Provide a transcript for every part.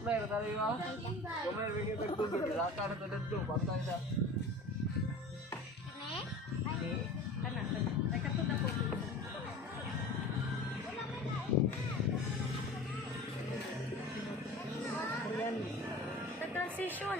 Claire, tali mo? Kumain, bigyan nagtulog. Ilaka na tulad ko. Pantay na. Kana. Ay katod na po. Ayan. The transition.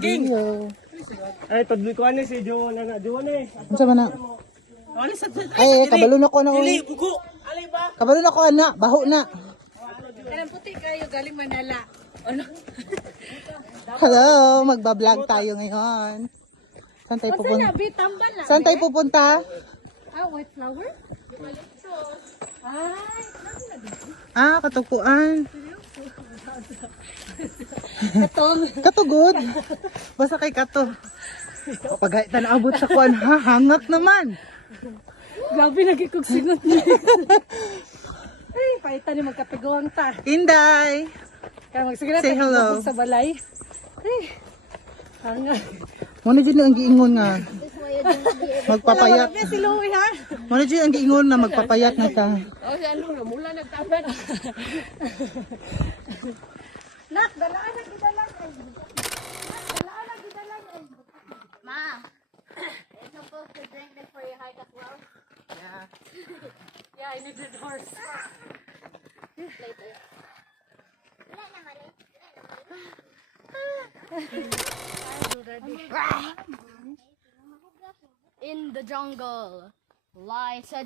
Video. Ay, pagbukuan ni si Joanna na. Joanna eh. Unsa man na? Ay, kabalo na ko na Dili, uy. bugo. Alay ba? Kabalo na ko ana, baho na. Kanang puti kayo galing Manala. Ano? Hello, magba-vlog tayo ngayon. Saan tayo pupunta? Sabi tambal na. Saan tayo pupunta? Ah, white flower? Ay, Katukuan. katong. Katugod. Basta kay kato. Kapag tanaabot sa kuan ha, hangak naman. Grabe lagi kong singot niya. Ay, paitan ni magkapigawang ta. Inday. Kaya magsigla Say hello. sa balay. Ay, hanga. Muna dyan ang giingon nga. Magpapayat. Grabe si Louie ha. Muna dyan ang giingon na magpapayat na ta. O, si ano na, mula nagtapat. Nak, dalaan na gidalan. Dalaan na gidalan. Ma, it's supposed to drink before you hike as well. Yeah, I need the horse. Later. Wala na mali. In the jungle lies a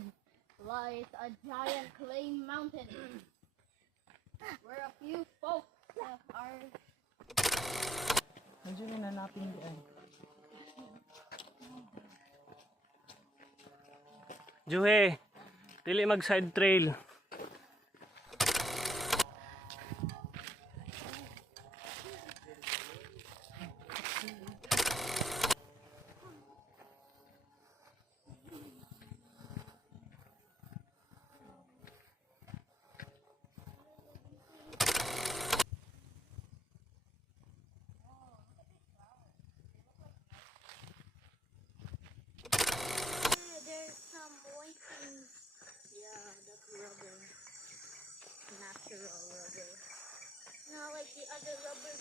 giant clay mountain where a few folk are. Medyo nananapin diyan. Juhe, dili mag side trail. There's some moistness. Yeah, that's rubber. Natural rubber. Not like the other rubber